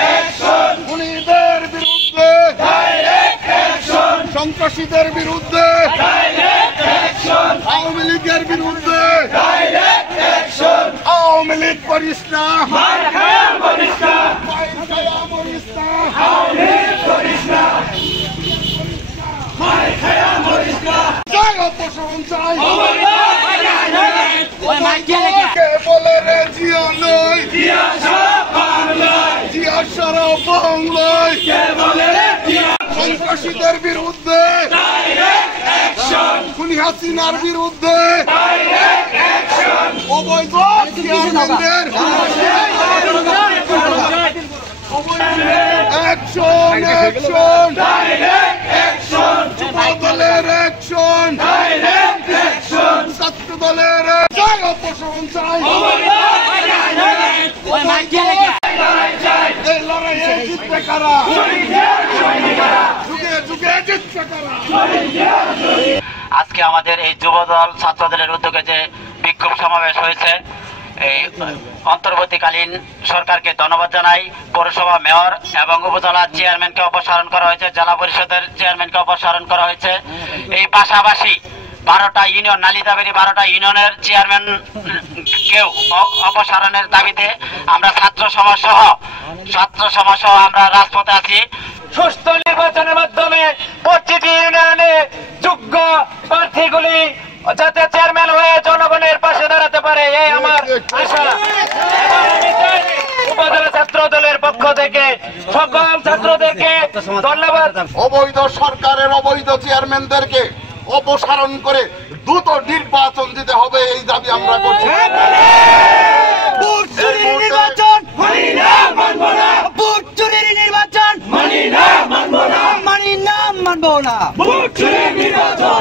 Action, খুনিদের বিরুদ্ধে, সন্ত্রাসীদের বিরুদ্ধে, আওয়ামী লীগের বিরুদ্ধে, আওয়ামী লীগ করিস না, অপসারণ চাই। বলে রে জিয়া নয়, জিয়া সারা বাংলায়, সন্ত্রাসীদের বিরুদ্ধে, খুনি হাসিনার বিরুদ্ধে, অবৈধ চেয়ারম্যানদের অ্যাকশন, অ্যাকশন, যুব দলের অ্যাকশন, ছাত্র দলের অপসারণ চাই। এই লড়াইয়ে জিতবে কারা? যুগে যুগে জিতবে কারা? আজকে আমাদের এই যুবদল ছাত্রদলের উদ্যোগে যে বিক্ষোভ সমাবেশ হয়েছে, এই অন্তর্বর্তীকালীন সরকারকে ধন্যবাদ জানাই। পৌরসভা মেয়র এবং উপজেলা চেয়ারম্যানকে অপসারণ করা হয়েছে, জেলা পরিষদের চেয়ারম্যানকে অপসারণ করা হয়েছে। এই পাশাপাশি 12টা ইউনিয়ন, নালিতাবাড়ি 12টা ইউনিয়নের চেয়ারম্যানকেও অপসারণের দাবিতে আমরা ছাত্র সমাজ সহ আমরা রাজপথে আছি। সুস্থ নির্বাচনের মাধ্যমে প্রতিটি ইউনিয়নে যোগ্য প্রার্থীগুলি যাতে চেয়ারম্যান হয়ে জনগণের পাশে দাঁড়াতে পারে, এই আমার আশা। উপজেলা ছাত্র দলের পক্ষ থেকে সকল ছাত্রদেরকে ধন্যবাদ। অবৈধ সরকারের অবৈধ চেয়ারম্যানদেরকে অপসারণ করে দ্রুত নির্বাচন দিতে হবে, এই দাবি আমরা করছি। নির্বাচন মানি না, মানব না। ভোট চুরির নির্বাচন মানি না, মানব না। মানি না, মানব না। ভোট চুরির নির্বাচন